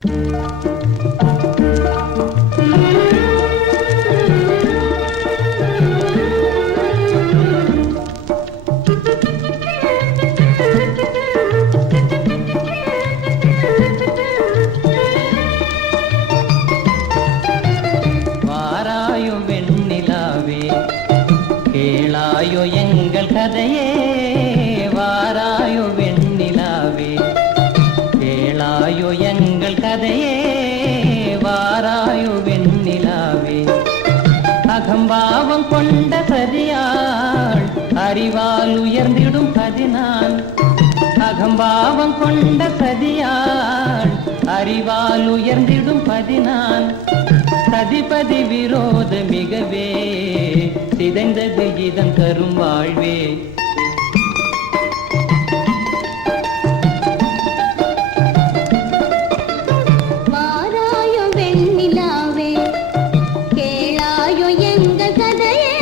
வாராயோ வெண்ணிலாவே கேளாயோ எங்கள் கதையே, வாராயோ வெண்ணிலாவே கேளாயோ எங்கள் கதையே, வாராயோ வெண்ணிலாவே. அகம்பாவம் கொண்ட சதியாள் அறிவால் உயர்ந்திடும் பதினான், அகம்பாவம் கொண்ட சதியாள் அறிவால் உயர்ந்திடும் பதினான். சதிபதி விரோத மிகவே சிதைந்தது இதன் தரும் வாழ்வே. வாராயோ வெண்ணிலாவே கேளாயோ எங்கள் கதையே,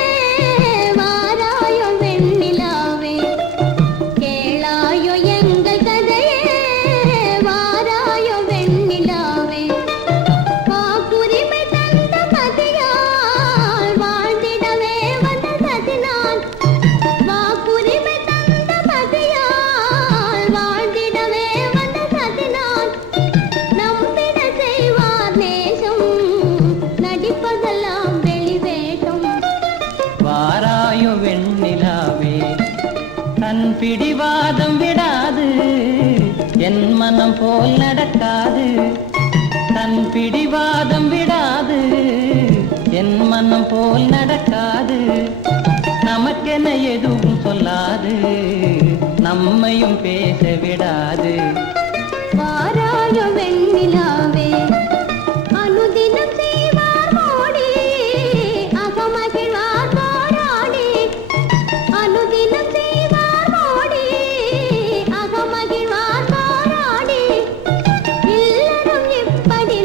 வாராயோ வெண்ணிலாவே கேளாயோ எங்கள் கதையே, வாராயோ வெண்ணிலாவே. வாக்குரிமை தந்த மதியால் வாழ்ந்திடவே வந்த சதினான், வாக்குரிமை தந்த மதியால் வாழ்ந்திடவே வந்த சதினான். நம்பிட செய்வார் நேசம், நடிப்பதெல்லாம் வெளிவேஷம். வாராயோ வெண்ணிலாவே தன் பிடிவாதம் விடாது, என் மனம் போல் நடக்காது. தன் பிடிவாதம் விடாது, என் மனம் போல் நடக்காது. நமக்கென எதுவும் சொல்லாது, நம்மையும் பேச விடாது. வாராயோ வெண்ணிலாவே அனுதினம் செய்வார் மோடி, அகமகிழ்வார் போராடி. அனுதினம் செய்வார் மோடி, அகமகிழ்வார் போராடி. இல்லறம் இப்படி